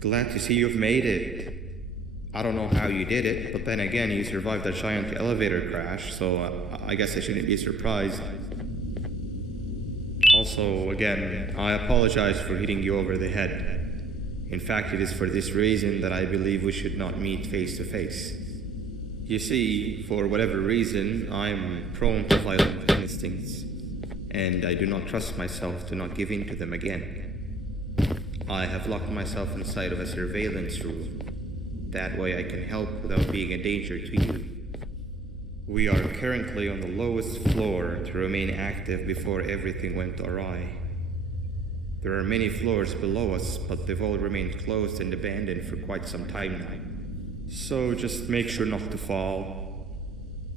Glad to see you've made it. I don't know how you did it, but then again, you survived a giant elevator crash, so I guess I shouldn't be surprised. Also, again, I apologize for hitting you over the head. In fact, it is for this reason that I believe we should not meet face to face. You see, for whatever reason, I'm prone to violent instincts, and I do not trust myself to not give in to them again. I have locked myself inside of a surveillance room. That way I can help without being a danger to you. We are currently on the lowest floor to remain active before everything went awry. There are many floors below us, but they've all remained closed and abandoned for quite some time now. So just make sure not to fall.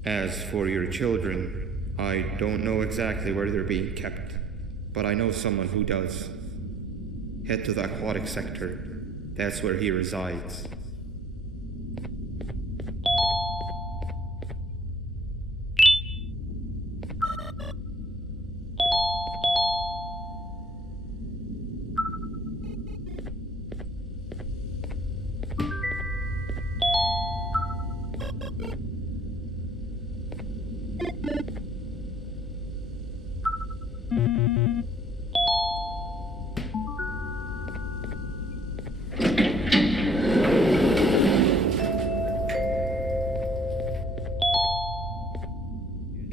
As for your children, I don't know exactly where they're being kept, but I know someone who does. Head to the aquatic sector. That's where he resides.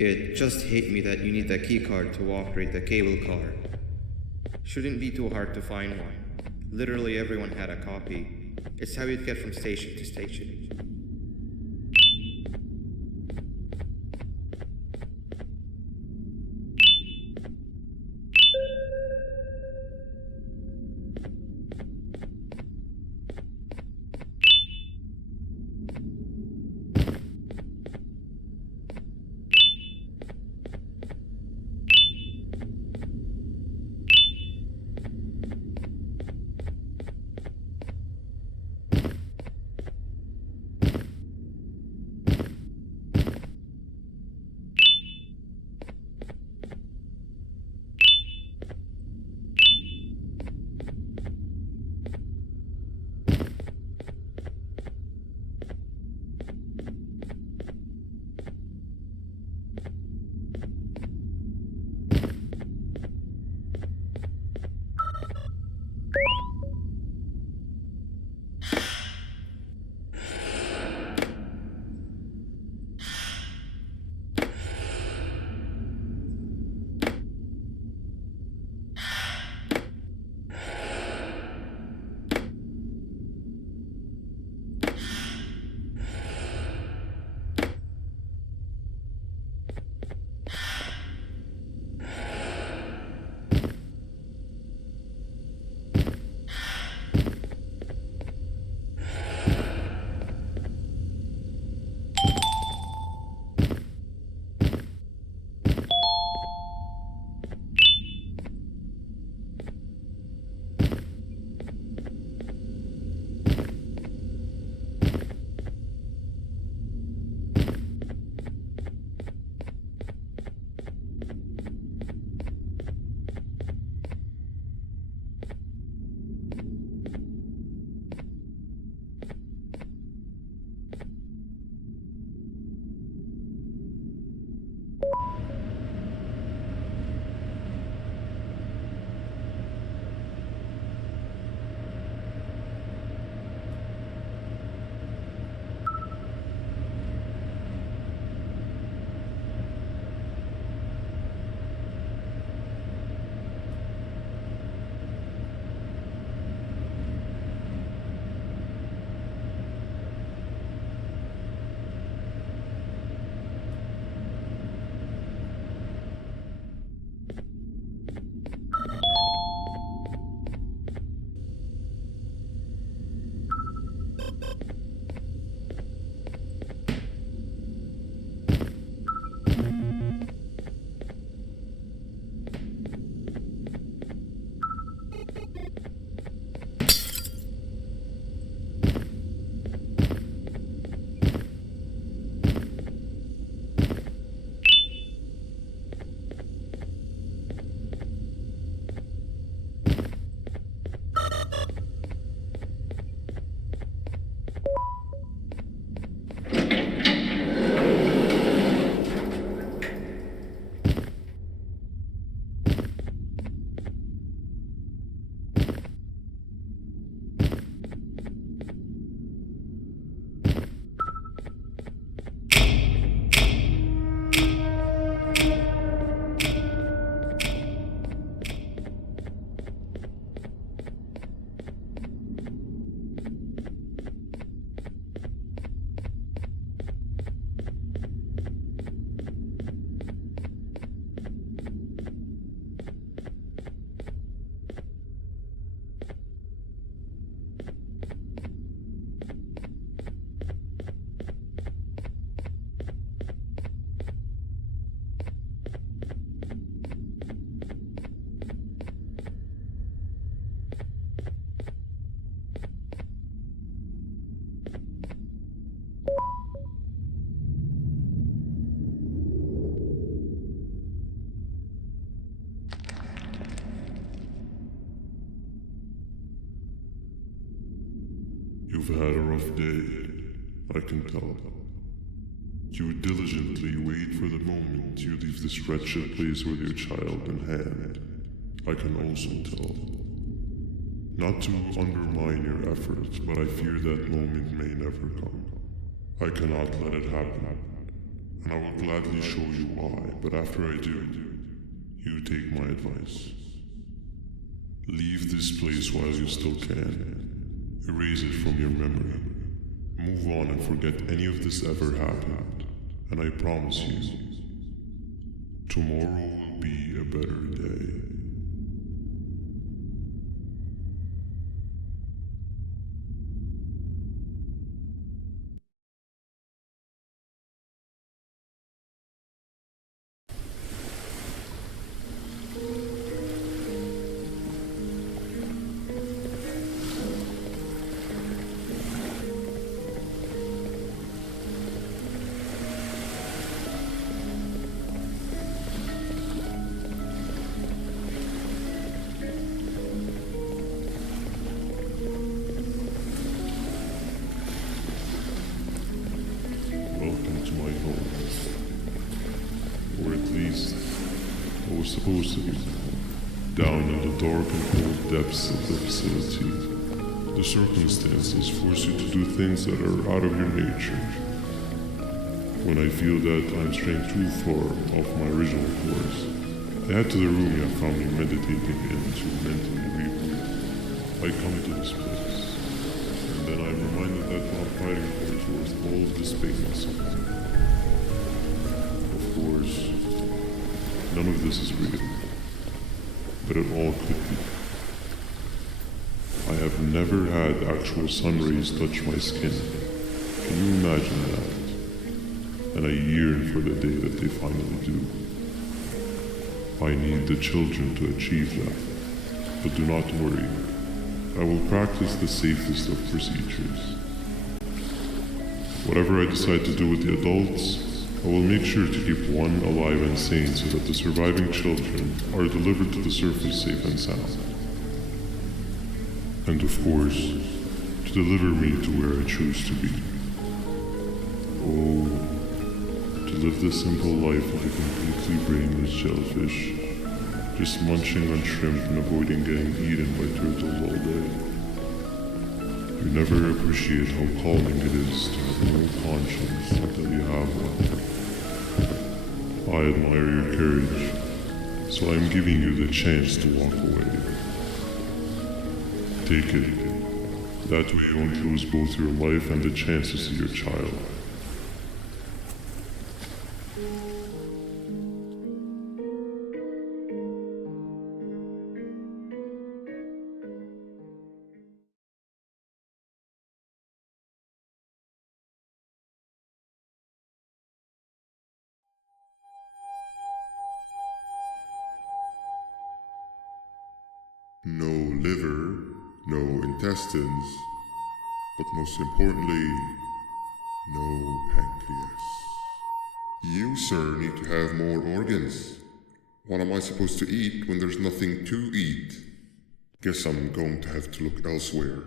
It just hit me that you need the keycard to operate the cable car. Shouldn't be too hard to find one. Literally everyone had a copy. It's how you'd get from station to station. You've had a rough day, I can tell. You diligently wait for the moment you leave this wretched place with your child in hand. I can also tell. Not to undermine your efforts, but I fear that moment may never come. I cannot let it happen, and I will gladly show you why, but after I do, you take my advice. Leave this place while you still can. Erase it from your memory. Move on and forget any of this ever happened, and I promise you, tomorrow will be a better day. Welcome to my home. Or at least, I was supposed to be. Down in the dark and cold depths of the facility, the circumstances force you to do things that are out of your nature. When I feel that I'm straying too far off my original course, I head to the room you have found me meditating in to mentally reboot. I come to this place, and then I'm reminded that what I'm fighting for is worth all of this pain and suffering. Of course, none of this is real, but it all could be. I have never had actual sun rays touch my skin. Can you imagine that? And I yearn for the day that they finally do. I need the children to achieve that, but do not worry. I will practice the safest of procedures. Whatever I decide to do with the adults, I will make sure to keep one alive and sane so that the surviving children are delivered to the surface safe and sound. And of course, to deliver me to where I choose to be. Oh, to live the simple life of a completely brainless shellfish, just munching on shrimp and avoiding getting eaten by turtles all day. You never appreciate how calming it is to have no conscience until you have one. I admire your courage, so I am giving you the chance to walk away. Take it. That way you won't lose both your life and the chance to see your child. No liver, no intestines, but most importantly, no pancreas. You, sir, need to have more organs. What am I supposed to eat when there's nothing to eat? Guess I'm going to have to look elsewhere.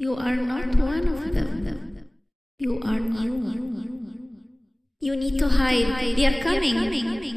You are not one of them. You are new. You need to hide. They are coming.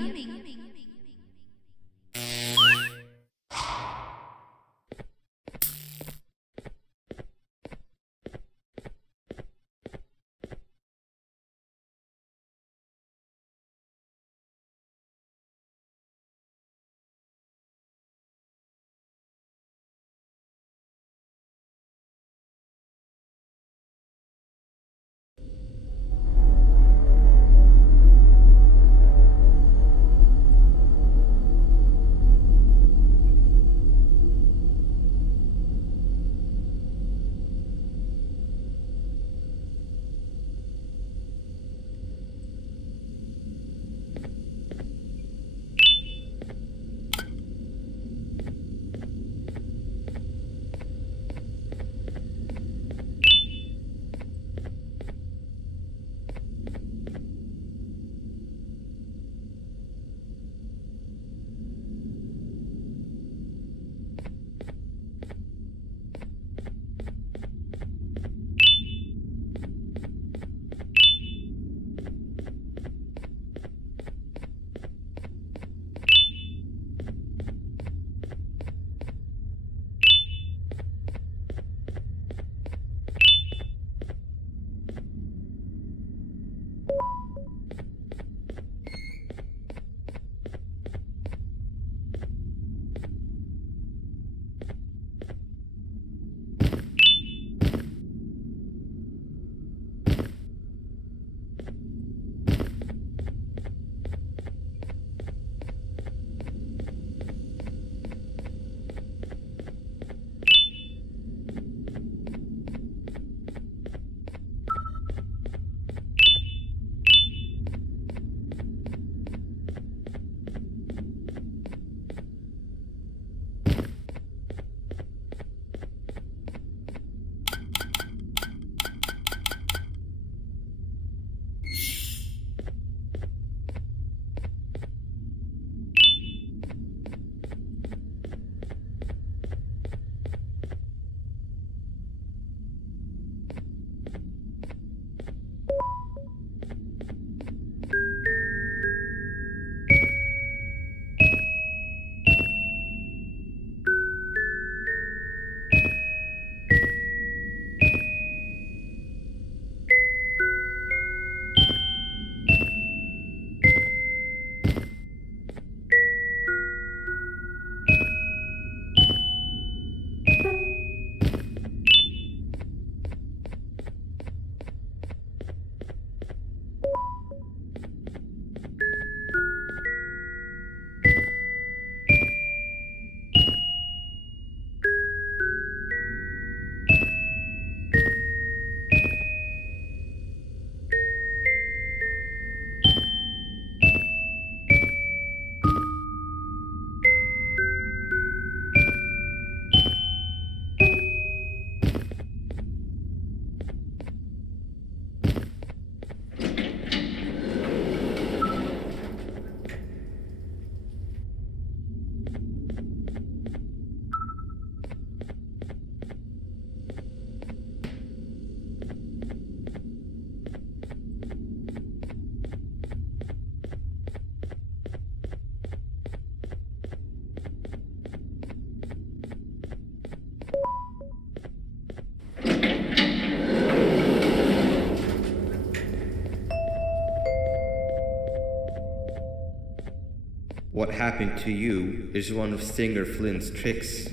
What happened to you is one of Stinger Flint's tricks.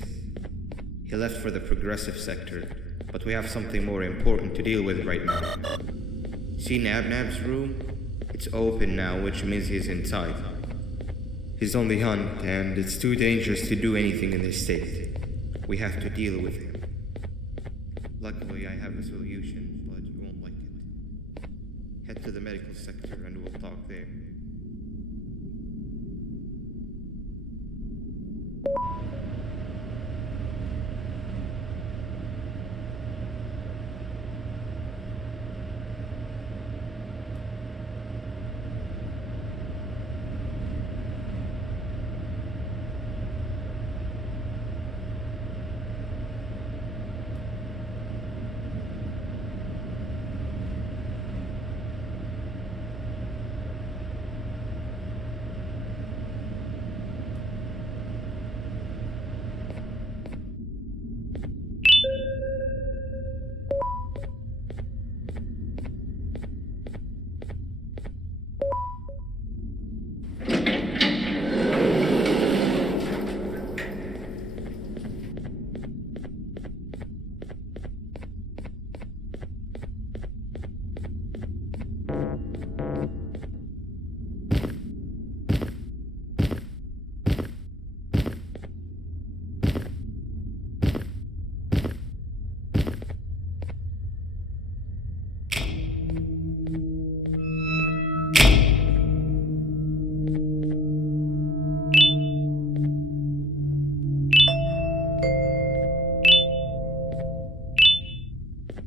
He left for the progressive sector, but we have something more important to deal with right now. See Nabnab's room? It's open now, which means he's inside. He's on the hunt, and it's too dangerous to do anything in this state. We have to deal with him. Luckily, I have a solution, but you won't like it. Head to the medical sector and we'll talk there.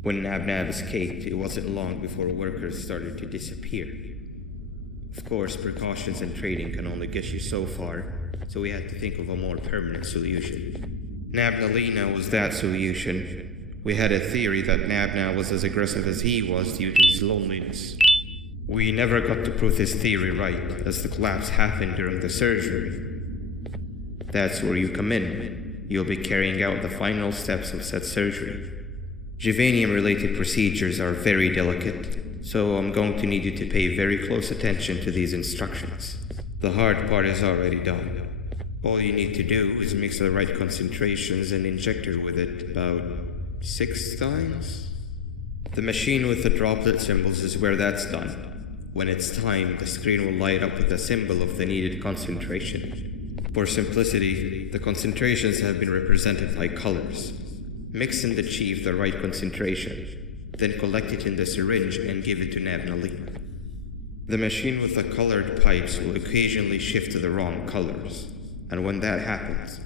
When Nabnab escaped, it wasn't long before workers started to disappear. Of course, precautions and trading can only get you so far, so we had to think of a more permanent solution. Nabnalina was that solution. We had a theory that Nabna was as aggressive as he was due to his loneliness. We never got to prove this theory right, as the collapse happened during the surgery. That's where you come in. You'll be carrying out the final steps of said surgery. Juvanium-related procedures are very delicate, so I'm going to need you to pay very close attention to these instructions. The hard part is already done. All you need to do is mix the right concentrations and inject her with it about 6 times. The machine with the droplet symbols is where that's done. When it's time, the screen will light up with the symbol of the needed concentration. For simplicity, the concentrations have been represented by colors. Mix and achieve the right concentration, then collect it in the syringe and give it to Nabnalina. The machine with the colored pipes will occasionally shift to the wrong colors, and when that happens,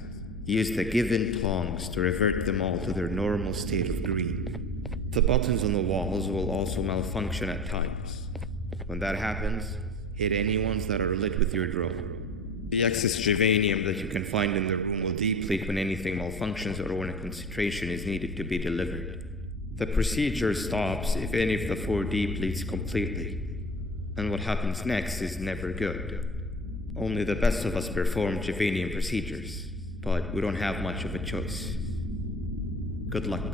use the given tongs to revert them all to their normal state of green. The buttons on the walls will also malfunction at times. When that happens, hit any ones that are lit with your drone. The excess juvanium that you can find in the room will deplete when anything malfunctions or when a concentration is needed to be delivered. The procedure stops if any of the 4 depletes completely, and what happens next is never good. Only the best of us perform juvanium procedures, but we don't have much of a choice. Good luck.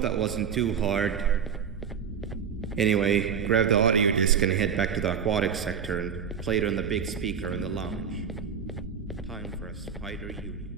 hope that wasn't too hard. Anyway, grab the audio disc and head back to the aquatic sector and play it on the big speaker in the lounge. Time for a spider union.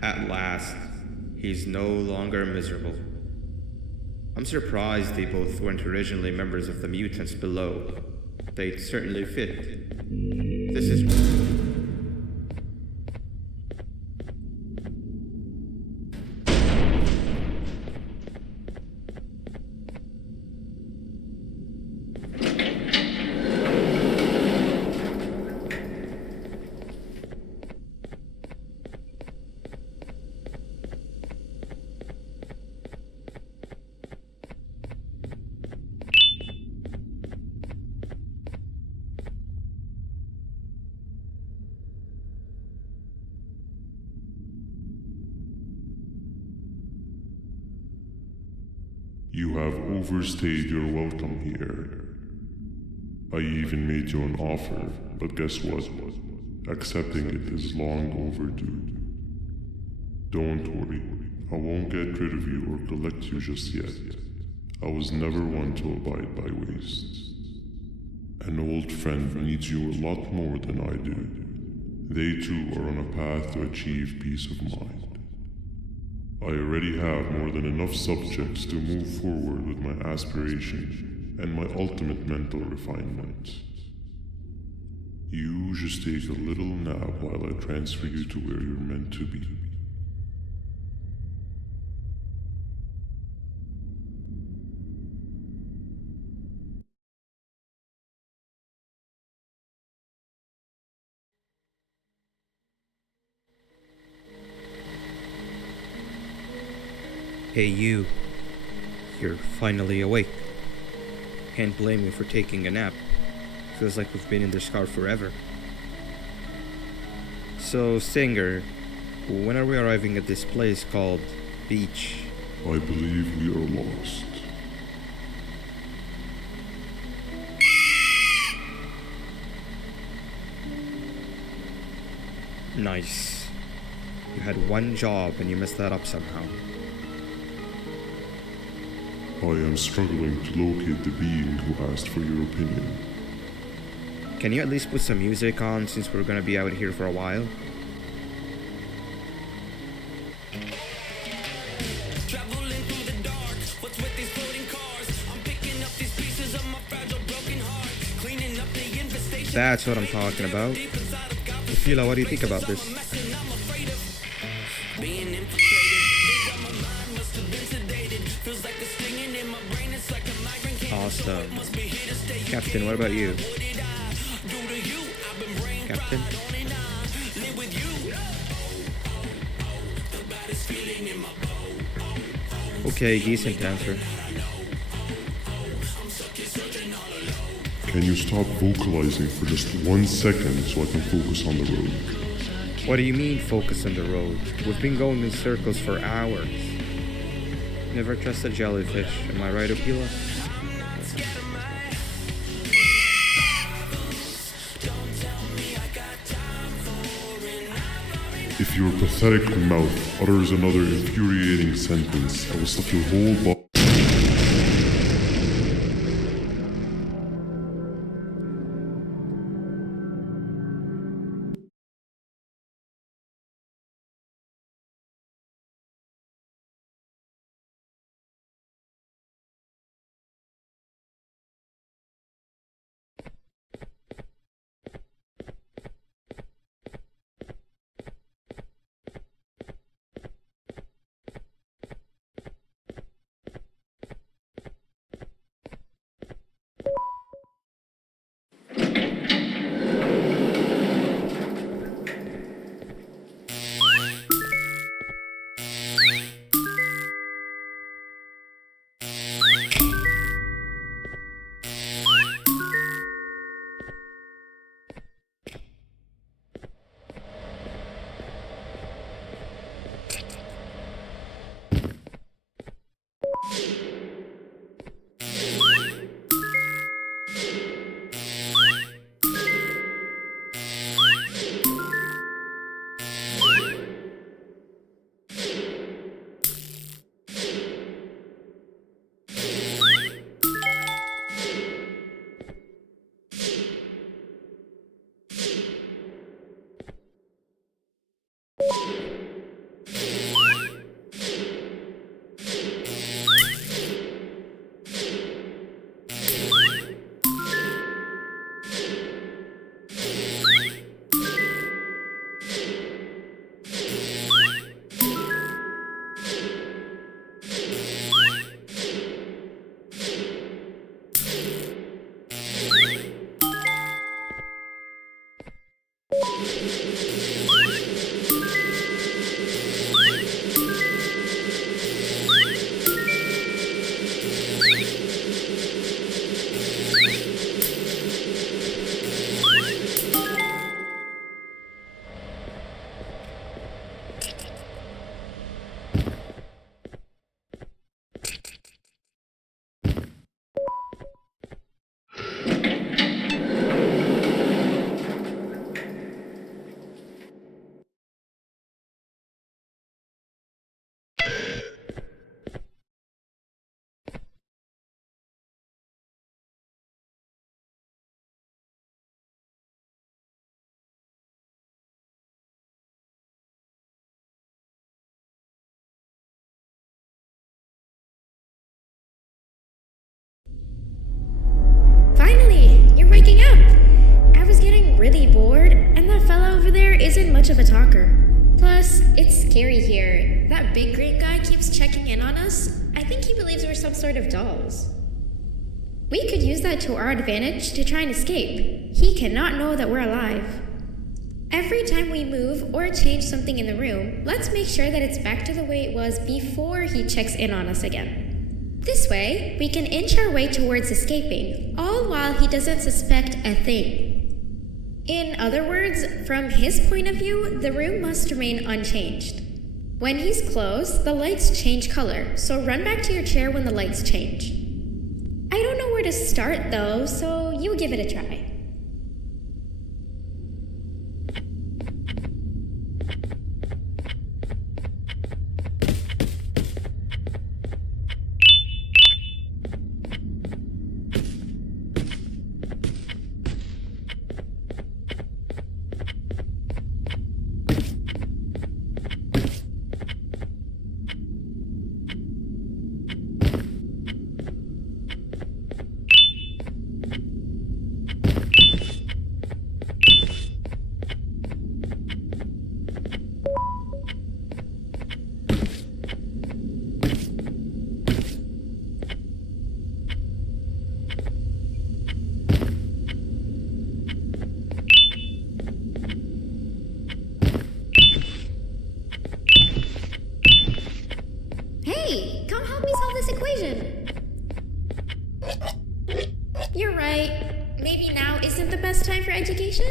At last, he's no longer miserable. I'm surprised they both weren't originally members of the mutants below. They'd certainly fit. This is... You have overstayed your welcome here. I even made you an offer, but guess what? Accepting it is long overdue. Don't worry, I won't get rid of you or collect you just yet. I was never one to abide by waste. An old friend needs you a lot more than I do. They too are on a path to achieve peace of mind. I already have more than enough subjects to move forward with my aspiration and my ultimate mental refinement. You just take a little nap while I transfer you to where you're meant to be. Hey you. You're finally awake. Can't blame you for taking a nap. Feels like we've been in this car forever. So, Singer, when are we arriving at this place called Beach? I believe we are lost. Nice. You had one job and you messed that up somehow. I am struggling to locate the being who asked for your opinion. Can you at least put some music on since we're gonna be out here for a while? Traveling through the dark, what's with these floating cars? I'm picking up these pieces of my fragile broken heart, cleaning up the infestation. That's what I'm talking about. Tequila, what do you think about this? Being infiltrated, my mind must have been sedated. Feels like the stinging in my brain, it's like a migraine. Awesome. Captain, what about you? Captain? Okay, decent answer. Can you stop vocalizing for just 1 second so I can focus on the road? What do you mean, focus on the road? We've been going in circles for hours. Never trust a jellyfish, am I right, Okila? If your pathetic mouth utters another infuriating sentence, I will slap your whole body. Finally, you're waking up! I was getting really bored, and that fella over there isn't much of a talker. Plus, it's scary here. That big green guy keeps checking in on us. I think he believes we're some sort of dolls. We could use that to our advantage to try and escape. He cannot know that we're alive. Every time we move or change something in the room, let's make sure that it's back to the way it was before he checks in on us again. This way, we can inch our way towards escaping, all while he doesn't suspect a thing. In other words, from his point of view, the room must remain unchanged. When he's close, the lights change color, so run back to your chair when the lights change. I don't know where to start though, so you give it a try. Hey, come help me solve this equation. You're right. Maybe now isn't the best time for education?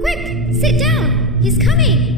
Quick, sit down. He's coming.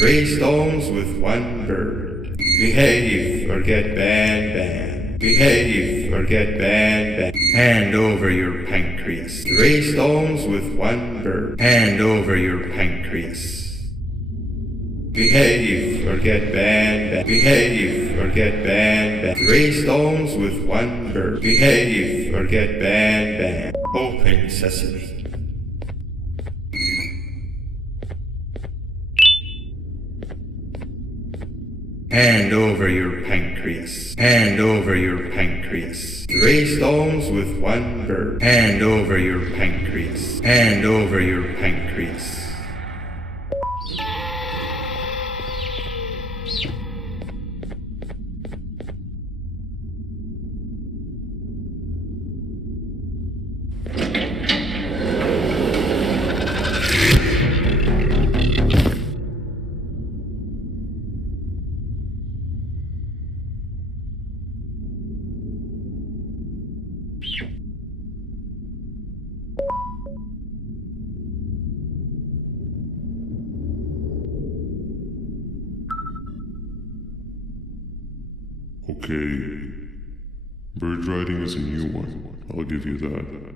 Three stones with one bird. Behave or get Banban. Behave or get Banban. Hand over your pancreas. Three stones with one bird. Hand over your pancreas. Behave or get Banban. Behave or get Banban. Three stones with one bird. Behave or get Banban. Open sesame. Hand over your pancreas. Hand over your pancreas. Three stones with one bird. Hand over your pancreas. Hand over your pancreas. Okay. Bird riding is a new one, I'll give you that.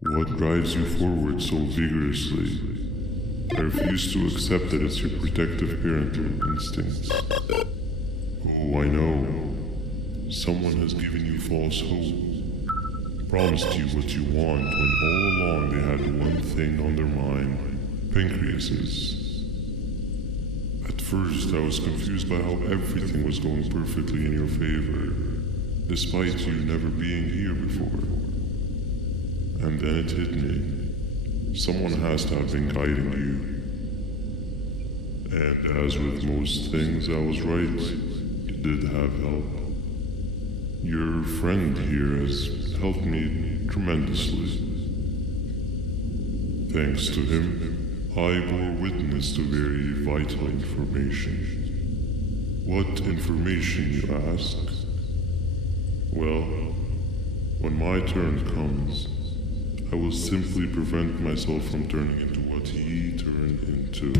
What drives you forward so vigorously? I refuse to accept that it's your protective parental instincts. Oh, I know. Someone has given you false hope. Promised you what you want when all along they had one thing on their mind. Pancreases. At first, I was confused by how everything was going perfectly in your favor, despite you never being here before. And then it hit me. Someone has to have been guiding you. And as with most things, I was right. You did have help. Your friend here has helped me tremendously. Thanks to him, I bore witness to very vital information. What information, you ask? Well, when my turn comes, I will simply prevent myself from turning into what he turned into.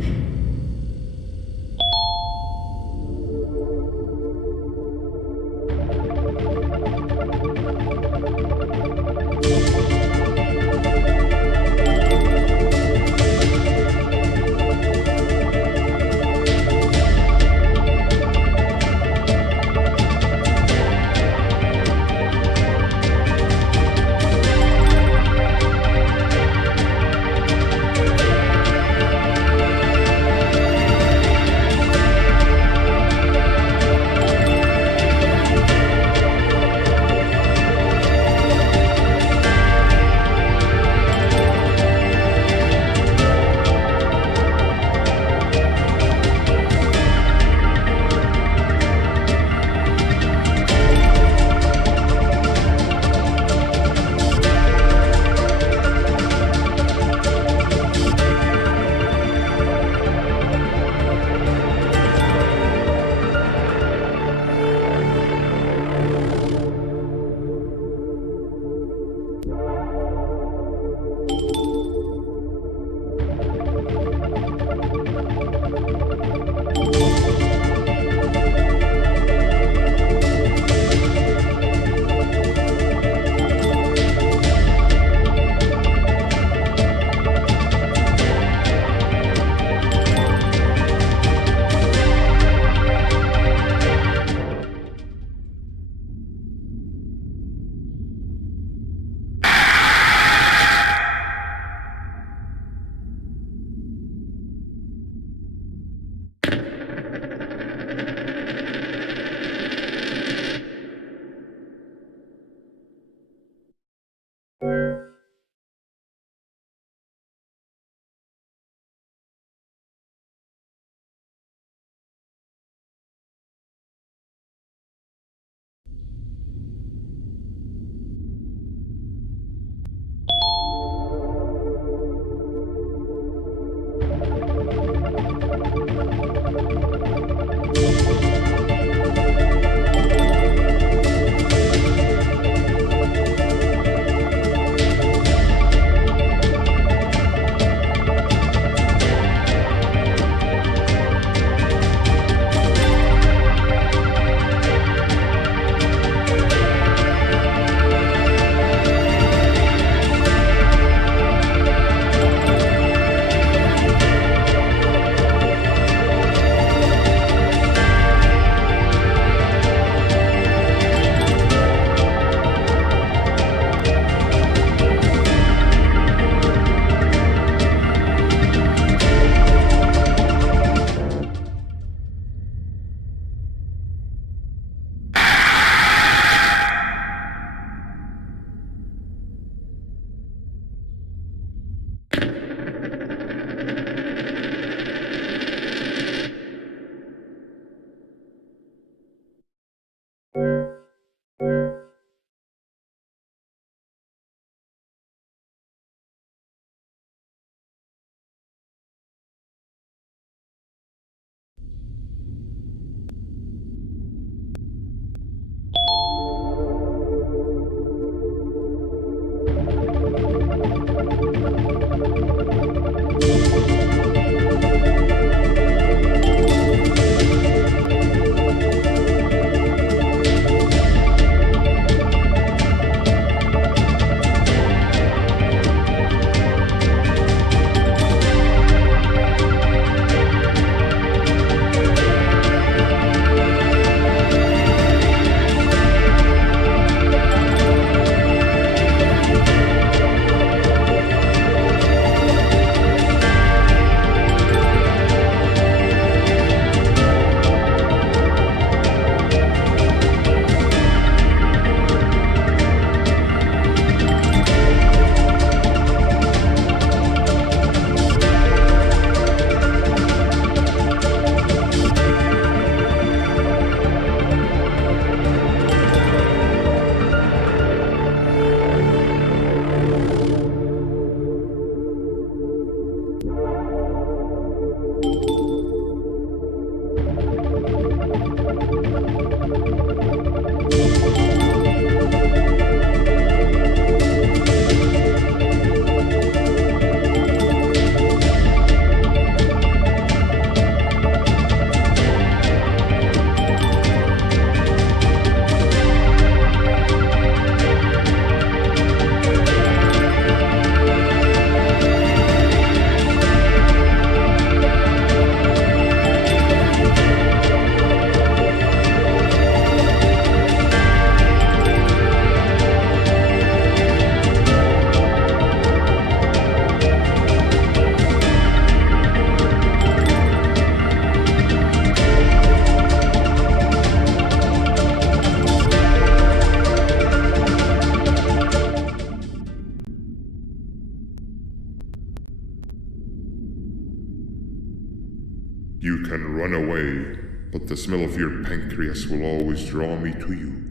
but the smell of your pancreas will always draw me to you.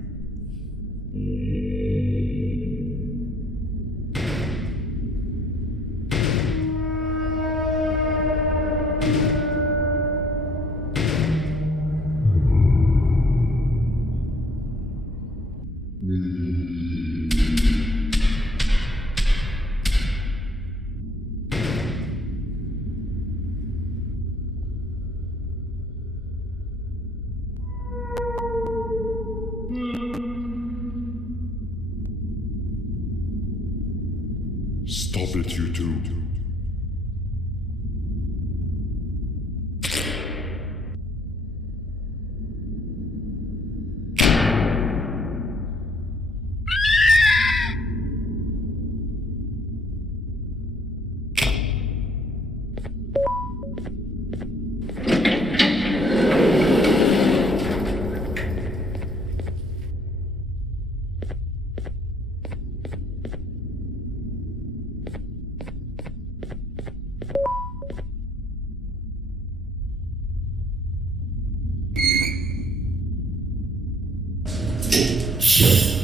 Stop it, you two. Shit.